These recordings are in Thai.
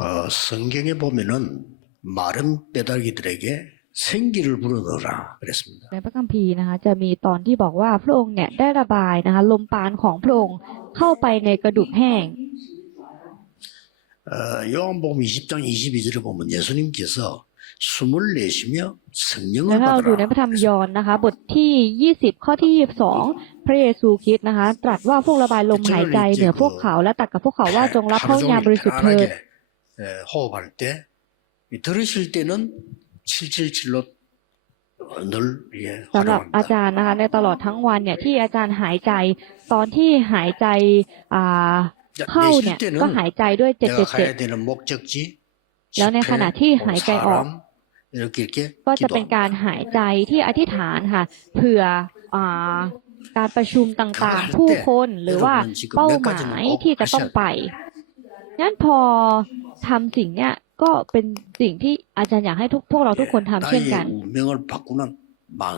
어, 성경에 보면은 마른 뼈다귀들에게 생기를 불어넣어라 그랬습니다. ในพระคัมภีร์นะคะจะมีตอนที่บอกว่าพระองค์เนี่ยได้ระบายนะคะลมปานของพระองค์เข้าไปในกระดูกแห้ง 어, 요한복음 20장 22절에 보면 예수님께서 숨을 내쉬며 แล้ว 성령을 ถ้าเราดูใน 받으라 พระธรรมยอห์นนะคะ บทที่ 20 ข้อที่ 22 พระเยซูคริสต์นะคะ ตรัสว่าพวกระบายลมหายใจเหนือพวกเขาและตรัดกับพวกเขาว่าจงรับพระวิญญาณบริสุทธิ์เถิด 에, 호흡할 때 이, 들으실 때는 777로 늘 예, สำหรับอา 활용합니다. จารย์นะคะ ในตลอดทั้งวันเนี่ยที่อาจารย์หายใจ ตอนที่หายใจอ่า 자, เข้าเนี่ย 내쉴 때는 ก็หายใจด้วย 내가 가야 777 되는 목적지, แล้วใน 집회, ขณะที่ 또 หายใจออก 사람 이렇게 이렇게 ก็จะเป็น 기도합니다. การหายใจที่อธิษฐานค่ะเผื่ออ่าการประชุมต่างๆ ผู้คนหรือว่าเป้าหมายที่จะต้องไปงั้นพอ ทำสิ่งเนี้ยก็เป็นสิ่งที่อาจารย์อยากให้ทุกพวกเราทุกคนทำเช่นกัน 나의 운명을 바꾸는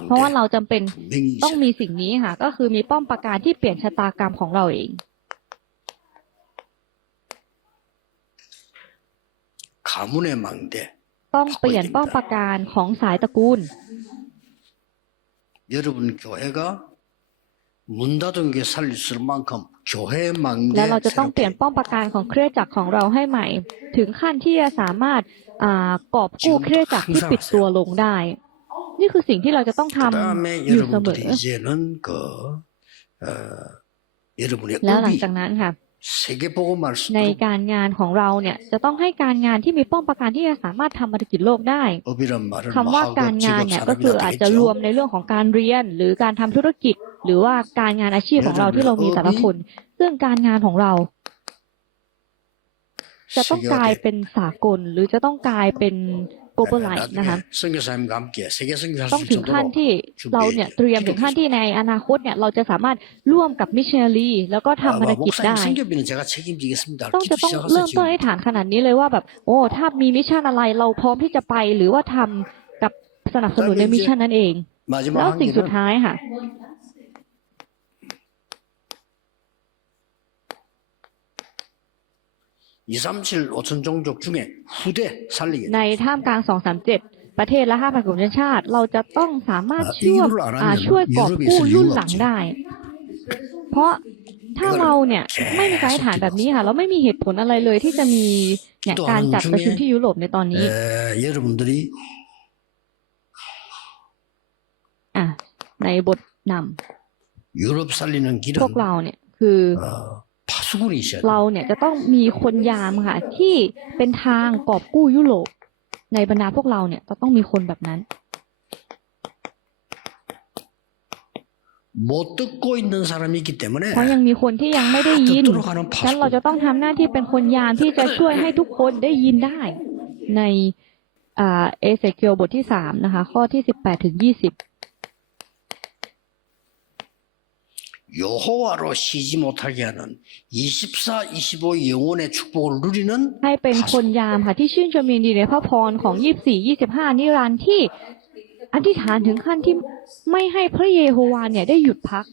เพราะว่า 망대 เราจำเป็น 분명히 ต้อง 있어요. มีสิ่งนี้ค่ะ ก็คือมีป้อมปราการที่เปลี่ยนชะตากรรมของเราเอง 가문의 망대 ต้องเปลี่ยนป้อมปราการของสายตระกูล 여러분 교회가 แล้วเราจะต้องเปลี่ยนป้อมประการของเครือจักรของเราให้ใหม่ ถึงขั้นที่จะสามารถกอบกู้เครือจักรที่ปิดตัวลงได้ นี่คือสิ่งที่เราจะต้องทำอยู่เสมอแล้วหลังจากนั้นค่ะ ในการงานของเราเนี่ยจะต้องให้การงานที่มีป้อมประการที่จะสามารถทำธุรกิจโลกได้คำว่าการงานเนี่ยก็คืออาจจะรวมในเรื่องของการเรียน หรือการทำธุรกิจ หรือว่าการงานอาชีพของเราที่เรามีแต่ละคน ซึ่งการงานของเรา จะต้องกลายเป็นสากลหรือจะต้องกลายเป็น global line นะคะต้องถึงขั้นที่เราเนี่ยเตรียมถึงขั้นที่ในอนาคตเนี่ยเราจะสามารถร่วมกับมิชชันลีแล้วก็ทำภารกิจได้ต้องจะต้องเริ่มต้นให้ฐานขนาดนี้เลยว่าแบบโอ้ถ้ามีมิชชั่นอะไรเราพร้อมที่จะไปหรือว่าทำกับสนับสนุนในมิชชั่นนั่นเองแล้วสิ่งสุดท้ายค่ะ 2, 3, 7, 5천 종족 중에 후대 살리게 ในท่ามกลาง 237 ประเทศและ5 0 0 0กลุ่มชนชาติ เราจะต้องสามารถช่วย อ่ะ อ่า อีกรุ่นละอันเนี่ย ช่วยกอบกู้ ยุโรป รุ่นหลังได้ เพราะถ้าเราเนี่ยไม่มีการอธิษฐานแบบนี้ค่ะ เราไม่มีเหตุผลอะไรเลยที่จะมีเนี่ยการจัดประชุมที่ยุโรปในตอนนี้ 에, 여러분들이 อ่ะในบทน 유럽 살리는 ำ 길은 พวกเราเนี่ยคือ เราเนี่ยจะต้องมีคนยามค่ะ ที่เป็นทางกอบกู้ยุโรปในบรรดาพวกเราเนี่ยจะต้องมีคนแบบนั้นเพราะยังมีคนที่ยังไม่ได้ยินฉะนั้นเราจะต้องทำหน้าที่เป็นคนยามที่จะช่วยให้ทุกคนได้ยินได้ ในเอเซเคียวบทที่สามนะคะ ข้อที่สิบแปดถึงยี่สิบ 여호와로 쉬지 못하게 하는 24, 25 영혼의 축복을 누리는 ให้เป็นคนยามค่ะ ที่ชื่นชมยินดีในพระพรของยี่สี่ยี่สิบห้านิรันดร์ที่อธิษฐานถึงขั้นที่ไม่ให้พระเยโฮวาเนี่ยได้หยุดพัก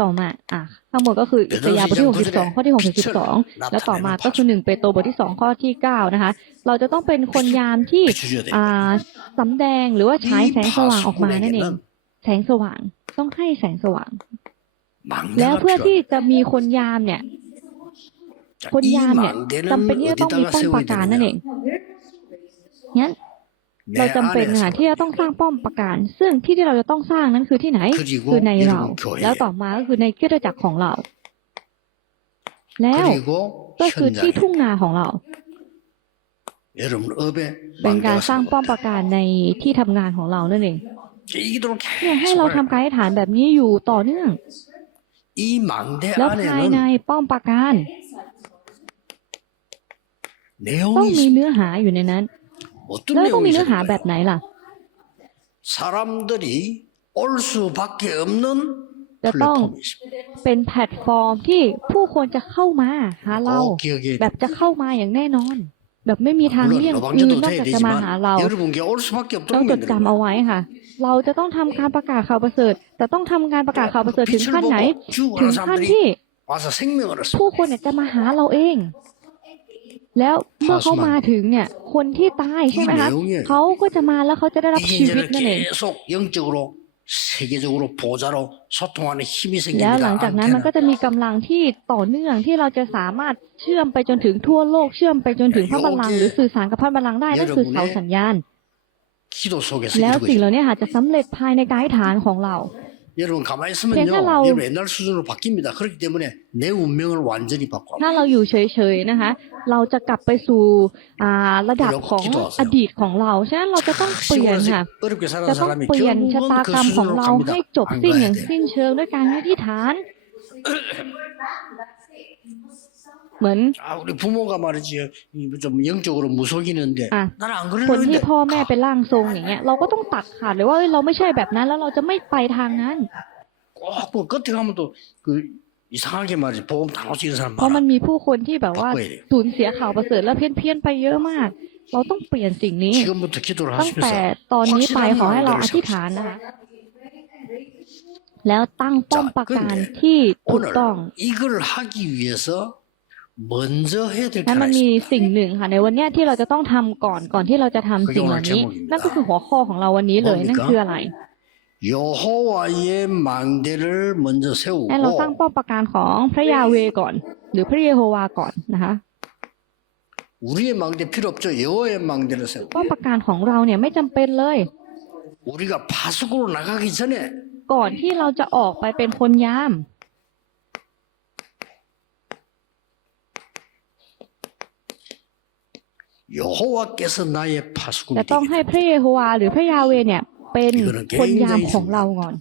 ต่อมา อ่ะทั้งหมดก็คืออิสยาห์บทที่หกสิบสองข้อที่หกถึงสิบสองแล้วต่อมาก็คือหนึ่งเปโตรบทที่สองข้อที่เก้านะคะ เราจะต้องเป็นคนยามที่ 비춰줘야 돼. อ่าสำแดงหรือว่าฉายแสงสว่างออกมานั่นเอง 파수꾼에게는 แสงสว่าง ต้องให้แสงสว่าง แล้วเพื่อที่จะมีคนยามเนี่ย คนยามเนี่ยจำเป็นที่จะต้องมีป้อมปราการนั่นเองงั้นเราจำเป็นค่ะที่จะต้องสร้างป้อมปราการ ซึ่งที่ที่เราจะต้องสร้างนั้นคือที่ไหน คือในเรา แล้วต่อมาก็คือในเครือจักรของเรา แล้วก็คือที่ทุ่งนาของเรา เป็นการสร้างป้อมปราการในที่ทำงานของเรานั่นเอง ให้เราทำกายฐานแบบนี้อยู่ต่อเนื่องแล้วภายในป้อมปากการต้องมีเนื้อหาอยู่ในนั้น แล้วต้องมีเนื้อหาแบบไหนล่ะจะต้องเป็นแพลตฟอร์มที่ผู้คนจะเข้ามาหาเรา แบบจะเข้ามาอย่างแน่นอน แบบไม่มีทางเลี่ยงอื่นนอกจากจะมาหาเราต้องจดจำเอาไว้ค่ะ เราจะต้องทำการประกาศข่าวประเสริฐ แต่ต้องทำการประกาศข่าวประเสริฐถึงขั้นไหน ถึงขั้นที่ผู้คนเนี่ยจะมาหาเราเอง แล้วเมื่อเขามาถึงเนี่ย คนที่ตายใช่ไหมคะเขาก็จะมาแล้วเขาจะได้รับชีวิตนั่นเองแล้วหลังจากนั้นมันก็จะมีกำลังที่ต่อเนื่องที่เราจะสามารถเชื่อมไปจนถึงทั่วโลกเชื่อมไปจนถึงพระบัลลังก์หรือสื่อสารกับพระบัลลังก์ได้นั่นคือเสาสัญญาณ แล้ว 이루어져 สิ่งเหล่านี้อาจจะสำเร็จภายในกายฐานของเรา 여러분 가만히 그냥 있으면요. 하려고- 여러분 옛날 수준으로 바뀝니다. 그렇기 때문에 내 운명을 완전히 바꿔. ถ้าเราอยู่เฉยๆนะคะ เราจะกลับไปสู่อ่าระดับของอดีตของเรา ฉะนั้นเราจะต้องเปลี่ยน 시골에서 ค่ะ 어렵게 사는 จะต้อง 사람이 เปลี่ยนชะ 결국은 ตา 그 กรรมของ 수준으로 เรา 갑니다. ให้จบ 안 สิ้น 가야 อย่าง 돼. สิ้นเชิงด้วยการอธิษฐาน เหมือน 아, 우리 부모가 말이지 이좀 영적으로 무속이는데 아, 나는 안 คนที่ 그러는데 พ่อแม่เป็นร่างทรงอย่างเงี้ย เราก็ต้องตัดขาดเลยว่าเอ้ยเราไม่ใช่แบบนั้น แล้วเราจะไม่ไปทางนั้น 꼭그 끝에 가면 또 그 이상하게 말이지 복음 다 놓치는 사람 เพราะมัน 많아. มีผู้คนที่แบบว่า 바꿔야 돼요. สูญเสียข่าวประเสริฐแล้วเพี้ยนเพี้ยนๆไปเยอะมาก เราต้องเปลี่ยนสิ่งนี้ 지금부터 기도를 ตั้งแต่ 하시면서 ตอนนี้ไปขอให้เราอ 확실한 ธิษฐานนะคะ แล้วตั้งป้อมปราการ จ้ะ ที่ถูก 오늘 ต้อง 이걸 하기 위해서 먼저 해야 될 และ 게 มัน 하나 มี 있습니다. สิ่งหนึ่งค่ะ ในวันเนี้ยที่เราจะต้องทำก่อนก่อนที่เราจะทำสิ่งเหล่านี้ นั่นก็คือหัวข้อของเราวันนี้เลย นั่นคืออะไร 여호와의 망대를 먼저 ให้เรา 세우고 ตั้งป้อมปราการของพระยาเวก่อน หรือพระเยโฮวาก่อนนะคะ 우리의 망대 필요 없죠. 여호와의 망대를 세우고 ป้อมปราการของเราเนี่ยไม่จำเป็นเลย 우리가 파수구로 나가기 전에 ก่อนที่เราจะออกไปเป็นคนยาม แต่ 파수꾼이 ต้อง 되기 ให้พระเยโฮวาหรือพระยาเวเนี่ย เป็นคนยามของเราก่อน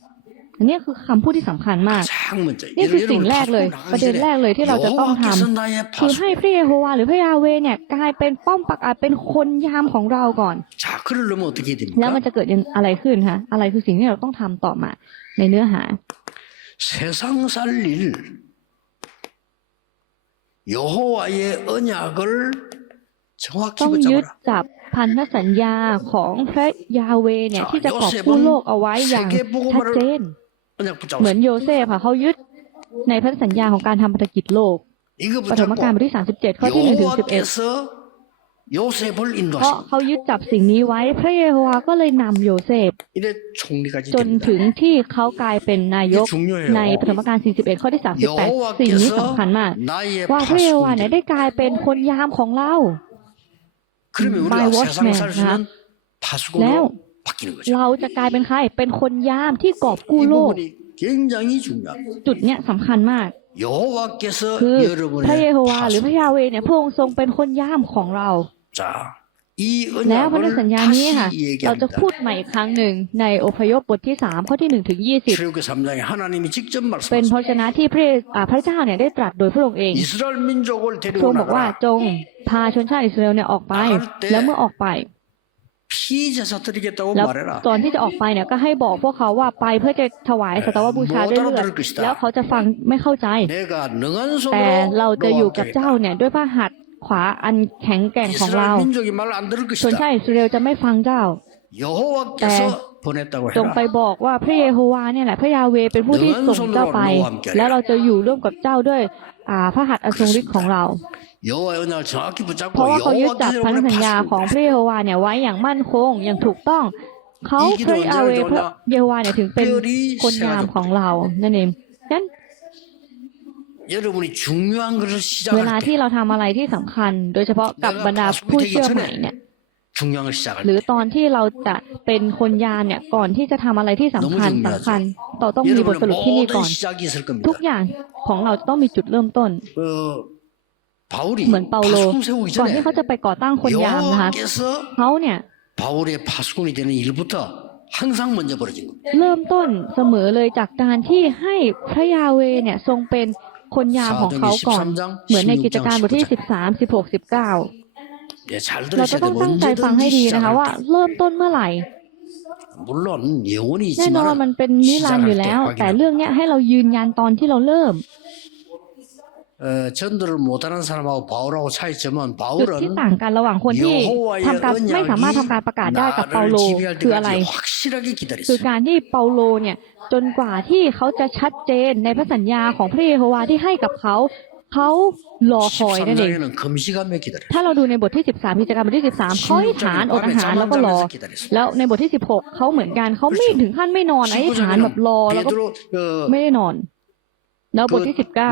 อันนี้คือคำพูดที่สำคัญมาก 가장 먼저 นี่คือสิ่ง 여러분 แรกเลย 파수꾼 ประเด็น 나가기 แรก 전에 เลยที่เราจะต้องทำ 여호와께서 나의 คือให้ 파수꾼 พระเยโฮวาหรือพระยาเวเนี่ยกลายเป็นป้อมปราการเป็นคนยามของเราก่อน 자 그러려면 어떻게 แล้วมัน 됩니까? จะเกิดยังอะไรขึ้นคะอะไรคือสิ่งที่เราต้องทำต่อมา ในเนื้อหา 세상 살릴 여호와의 언약을 정확히 ต้องยึดจับพันธสัญญาของพระยาเวเนี่ยที่จะขอบผู้โลกเอาไว้อย่างชัดเจน เหมือนโยเซฟค่ะเขายึดในพันธสัญญาของการทำธุรกิจโลกปฐมกาลบทที่สามสิบเจ็ดข้อที่หนึ่งถึงสิบเอ็ดเพราะเขายึดจับสิ่งนี้ไว้ พระเยโฮวาก็เลยนำโยเซฟ จนถึงที่เขากลายเป็นนายกในปฐมกาล 41 ข้อที่ 38 สิ่งนี้สำคัญมาก ว่าพระเยโฮวาเนี่ยได้กลายเป็นคนยามของเรา 그러면 My 우리가 watchman, 세상 살 수는 나. 파수꾼으로 now. 바뀌는 거죠. เราจะกลายเป็นใคร เป็นคนยามที่กอบกู้ 이 โลก 부분이 굉장히 중요합니다. จุดเนี้ยสำคัญมาก 여호와께서 คือ พระเย 여러분의 โฮวาหรือพระ 파수꾼. ยาเวเนี่ยพระองค์ทรงเป็นคนย่ามของเรา 자, 이 แล้วพันธสัญญานี้ค่ะเราจะพูดใหม่อีกครั้งหนึ่งในอพยพบทที่สามข้อที่หนึ่งถึงยี่สิบเป็นพระชนะที่พระพระเจ้าเนี่ยได้ตรัสโดยพระองค์เองทรงบอกว่าจงพาชนชาติอิสราเอลเนี่ยออกไป แล้วเมื่อออกไปแล้วตอนที่จะออกไปเนี่ยก็ให้บอกพวกเขาว่าไปเพื่อจะถวายสัตวบูชาด้วยเลือดแล้วเขาจะฟังไม่เข้าใจ แต่เราจะอยู่กับเจ้าเนี่ยด้วยพระหัตถ ขวาอันแข็งแกร่งของเราส่วนใช่สุเรียวจะไม่ฟังเจ้าแต่จงไปบอกว่าพระเยโฮวาเนี่ยแหละพระยาเวเป็นผู้ที่ส่งเจ้าไป แล้วเราจะอยู่ร่วมกับเจ้าด้วยพระหัตถ์อทรงฤทธิ์ของเราเพราะว่าเขายึดจับพันธสัญญาของพระเยโฮวาเนี่ยไว้อย่างมั่นคงอย่างถูกต้องเขาพระยาเวพระเยโฮวาเนี่ยถึงเป็นคนงามของเรานั่นเองนั้น เวลาที่เราทำอะไรที่สำคัญ โดยเฉพาะกับบรรดาผู้เชื่อใหม่เนี่ยหรือตอนที่เราจะเป็นคนยามเนี่ยก่อนที่จะทำอะไรที่สำคัญสำคัญเราต้องมีบทสรุปที่นี่ก่อน ทุกอย่างของเราจะต้องมีจุดเริ่มต้น เหมือนเปาโลก่อนที่เขาจะไปก่อตั้งคนยามนะคะเขาเนี่ยเริ่มต้นเสมอเลยจากการที่ให้พระยาเวเนี่ยทรงเป็น คนยาของเขาก่อน เหมือนในกิจการบทที่ 13, 16, 19เราจะต้องตั้งใจฟังให้ดีนะคะว่า เริ่มต้นเมื่อไหร่แน่นอนมันเป็นนิรันดร์อยู่แล้ว แต่เรื่องนี้ให้เรายืนยันตอนที่เราเริ่ม 전도를 못하는 사람하고 바울하고 차이점은 จุดที่ 바울은 ต่างกันระหว่างคนที่ 여호와의 ทำการไม่สามารถทำการประกาศได้กับเปา 나를 โล 지배할 คืออะไร 때까지 확실하게 คือ 기다렸어요. การที่เปาโลเนี่ยจนกว่าที่เขาจะชัดเจนในพระสัญญาของพระเยโฮวาที่ให้กับเขา เขารอคอยนั่นเอง 13장에는 금시간에 기다려. ถ้าเราดูในบทที่ 13กิจกรรมบทที่ 13เขาให้ฐานอดอาหารแล้วก็รอ 기다렸어. แล้วในบทที่ 16เขาเหมือนกันเขาไม่ถึงขั้นไม่นอนไอ้ฐานแบบรอแล้วก็ 베드로 어, ไม่ได้นอน แล้บทที่สิบเก้า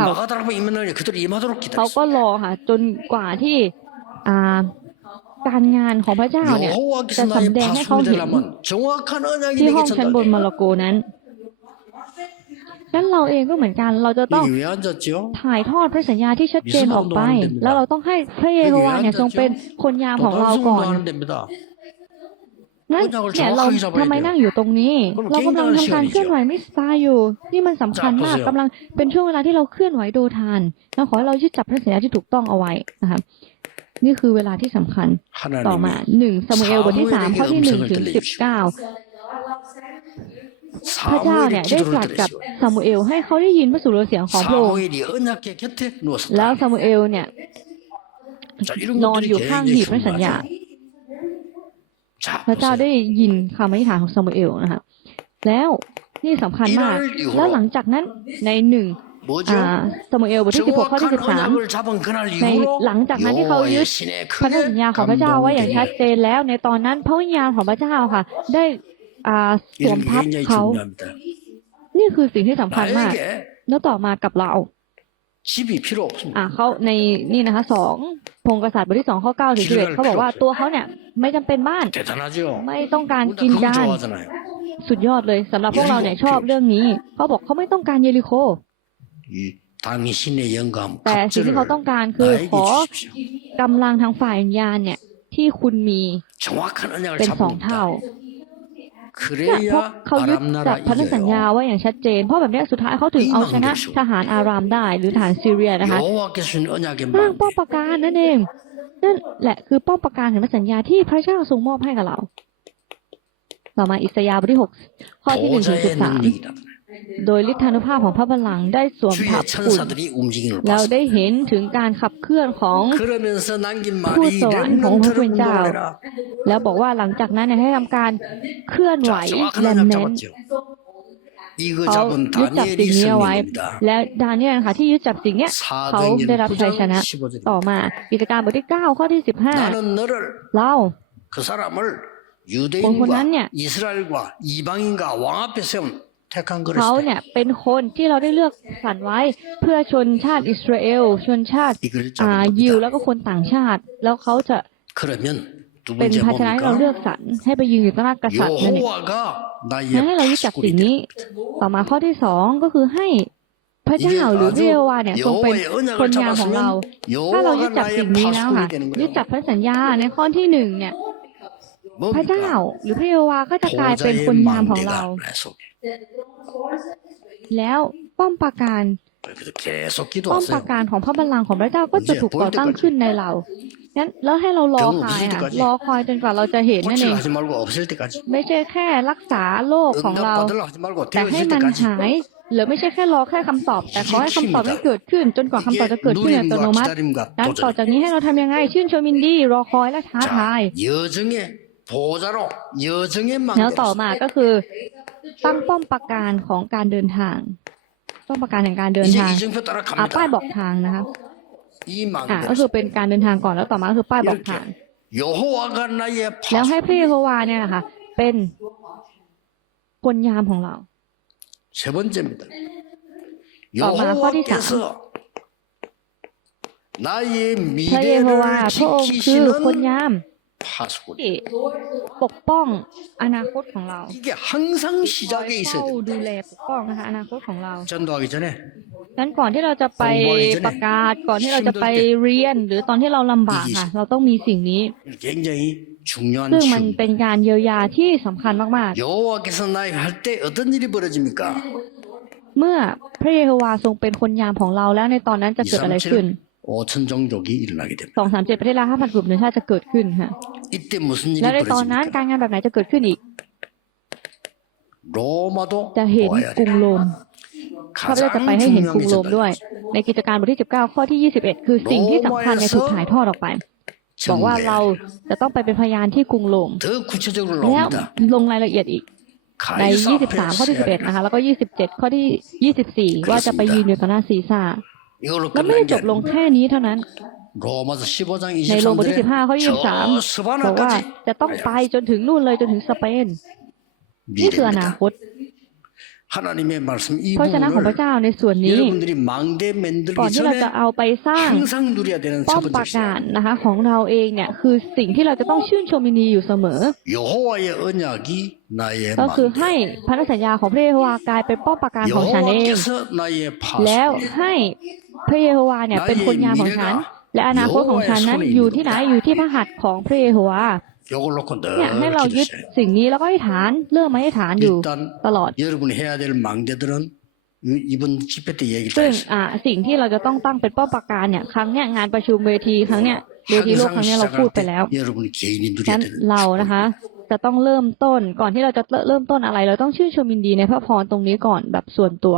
เขาก็รอค่ะ จนกว่าที่อ่าการงานของพระเจ้าเนี่ยจะสำแดงให้เขาเห็นที่ห้องชั้นบนมรโกนั้นนั้นเราเองก็เหมือนกัน เราจะต้องถ่ายทอดพระสัญญาที่ชัดเจนออกไป แล้วเราต้องให้พระเยโฮวาห์เนี่ยทรงเป็นคนยามของเราก่อน นั่นเนี่ยเราทำไมนั่งอยู่ตรงนี้ เรากำลังทำการเคลื่อนไหวไม่ซาอยู่ นี่มันสำคัญมากกำลังเป็นช่วงเวลาที่เราเคลื่อนไหวโดทานเราขอเรายึดจับพระสัญญาที่ถูกต้องเอาไว้นะครับนี่คือเวลาที่สำคัญต่อมาหนึ่งสมุเอลบทที่สามข้อที่หนึ่งถึงสิบเก้าพระเจ้าเนี่ยได้ตรัสกับซามูเอลให้เขาได้ยินพระสุรเสียงของพระองค์แล้วซามูเอลเนี่ยนอนอยู่ข้างหีบพระสัญญา พระเจ้าได้ยินคำอธิษฐานของซามูเอลนะคะแล้วนี่สำคัญมาก แล้วหลังจากนั้นในหนึ่งสมุเอลบทที่ 16 ข้อที่ 13 ในหลังจากนั้นที่เขายึดพันธสัญญาของพระเจ้าไว้อย่างชัดเจนแล้ว ในตอนนั้นพระวิญญาณของพระเจ้าค่ะ ได้สวมทับเขา นี่คือสิ่งที่สำคัญมาก แล้วต่อมากับเรา 집이 필요 없습니다. อ่าเขาในนี่นะคะสองพงศ์กษัตริย์บทที่สองข้อเก้าถึงสิบเอ็ดเขาบอกว่าตัวเขาเนี่ย ไม่จำเป็นบ้าน 대단하죠. ไม่ต้องการ 우리가 กิน 그걸 จาน 좋아하잖아요. สุดยอดเลยสำหรับพวกเราเนี่ยชอบเรื่องนี้เขาบอกเขาไม่ต้องการเยริโค 이 당신의 영감 แต่สิ่งที่เขาต้องการคือข 나에게 อ 주십시오. กำลังทางฝ่ายวิญญาณเนี่ย ที่คุณมี 정확한 언약을 เป็นสอง 잡는다. เท่า เนี่ยเพราะเขายึดจากพันธสัญญาไว้อย่างชัดเจน เพราะแบบนี้สุดท้ายเขาถึงเอาชนะทหารอารามได้หรือทหารซีเรียนะคะสร้างป้อมปราการนั่นเองนั่นแหละคือป้อมปราการแห่งพันธสัญญาที่พระเจ้าทรงมอบให้กับเราเรามาอิสยาบทที่หกข้อที่หนึ่งถึงสิบสาม โดยฤทธานุภาพของพระบัลลังก์ได้สวมผ้าคุณเราได้เห็นถึงการขับเคลื่อนของผู้สวรรค์ของพระเจ้า แล้วบอกว่าหลังจากนั้นให้ทำการเคลื่อนไหวแลมเน้นเขายึดจับสิ่งนี้เอไว้ และดาเนียลค่ะที่ยึดจับสิ่งนี้เขาได้รับชัยชนะ ต่อมากิจการบทที่ 9 ข้อที่ 15 เล่าคนคนนั้นเนี่ย เขาเนี่ยเป็นคนที่เราได้เลือกสรรไว้เพื่อชนชาติอิสราเอล ชนชาติยิวแล้วก็คนต่างชาติ แล้วเขาจะเป็นภาชนะที่เราเลือกสรรให้ไปยืนอยู่ต่อหน้ากษัตริย์นั่นเองให้เรารู้จักสิ่งนี้ ต่อมาข้อที่สองก็คือให้พระเจ้าหรือพระเยาวาเนี่ยทรงเป็นคนงามของเรา ถ้าเรายึดจับสิ่งนี้แล้วค่ะยึดจับพระสัญญาในข้อที่หนึ่งเนี่ย พระเจ้าหรือพระเยโวาก็จะกลายเป็นคนงามของเรา แล้วป้อมปราการป้อมปราการของพระบัลลังก์ของพระเจ้าก็จะถูกก่อตั้งขึ้นในเรานั้นแล้วให้เรารอคอยค่รอคอยจนกว่าเราจะเห็นนั่นเองไม่ใช่แค่รักษาโรคของเรา แต่ให้มันหายหรือไม่ใช่แค่รอแค่คำตอบ แต่ขอให้คำตอบไม่เกิดขึ้น จนกว่าคำตอบจะเกิดขึ้นอัตโนมัตินั้นต่อจากนี้ให้เราทำยังไง ชื่นชมินดี รอคอยและท้าทาย แล้วต่อมาก็คือ ตั้งป้อมประการของการเดินทาง ป้อมประการแห่งการเดินทางป้ายบอกทางนะคะอ่ก็คือเป็นการเดินทางก่อนแล้วต่อมาคือป้ายบอกทางแล้วให้พี่เยฮวาเนี่ยนะคะเป็นคนยามของเราต่อมาข้อที่สามพระเยโฮวาพระองค์คือคนยาม ปกป้องอนาคตของเราเฝ้าดูแลปกป้องนะคะอนาคตของเรานั้นก่อนที่เราจะไปประกาศก่อนที่เราจะไปเรียน หรือตอนที่เราลำบากค่ะ เราต้องมีสิ่งนี้ซึ่งมันเป็นการเยียวยาที่สำคัญมากๆเมื่อพระเยโฮวาทรงเป็นคนยามของเราแล้วในตอนนั้นจะเกิดอะไรขึ้น 5천 종족이 일어나게 됩니다. สองสามเจ็ดประเทศละห้าพันกลุ่มเนื้อชาติจะเกิดขึ้นค่ะ 이때 무슨 일이 แล้วในตอนนั้น 벌어집니까? การงานแบบไหนจะเกิดขึ้นอีก 로마도 จะเห็น 보아야 กรุง 돼요. โรมข้าพเจ้าจะไป 가장 ให้เห็นกรุง 중요한 게 โรมด้วย ในกิจการบทที่ 19 ข้อที่ 21 คือสิ่งที่สำคัญเนี่ยถูกถ่ายทอดออกไป บอกว่าเรา 전개. จะต้องไปเป็นพยานที่กรุงโรม 더 구체적으로 แล้ว 나옵니다. ลงรายละเอียดอีก ใน 가이사 23 ข้อที่ 11 นะคะ แล้วก็ 27 ข้อที่ 24 ว่าจะไปยืนอยู่ต่อหน้าซีซ่า 이 ก็ไม่ได้จบลงแค่นี้เท่านั้น ในโรมบทที่สิบห้าข้อยี่สบามบอกว่าจะต้องไปจนถึงนู่นเลยจนถึงสเปนนี่คืออนาคตเพราะฉะนั้ของพระเจ้าในส่วนนี้ก่อนที่เราจะเอาไปสร้างป้อมปราการนะคะของเราเองเนี่ยคือสิ่งที่เราจะต้องชื่นชมยินีอยู่เสมอ ก็คือให้พันธสัญญาของพระเยโฮวากลายเป็นป้อมปราการของฉันเอง แล้วให้ พระเยโฮวาเนี่ยเป็นคนยามของฉัน และอนาคตของฉันนั้นอยู่ที่ไหนอยู่ที่พระหัตถ์ของพระเยโฮวาเนี่ยให้เรายึดสิ่งนี้แล้วก็ให้ฐานเรื่อมมาให้ฐานอยู่ตลอดซึ่งอ่าสิ่งที่เราจะต้องตั้งเป็นเป้าประการเนี่ยครั้งเนี้ยงานประชุมเวทีครั้งเนี้ยเวทีโลกครั้งเนี้ยเราพูดไปแล้วฉะนั้นเรานะคะ จะต้องเริ่มต้นก่อนที่เราจะเริ่มต้นอะไร เราต้องชื่นชมยินดีในพระพรตรงนี้ก่อนแบบส่วนตัว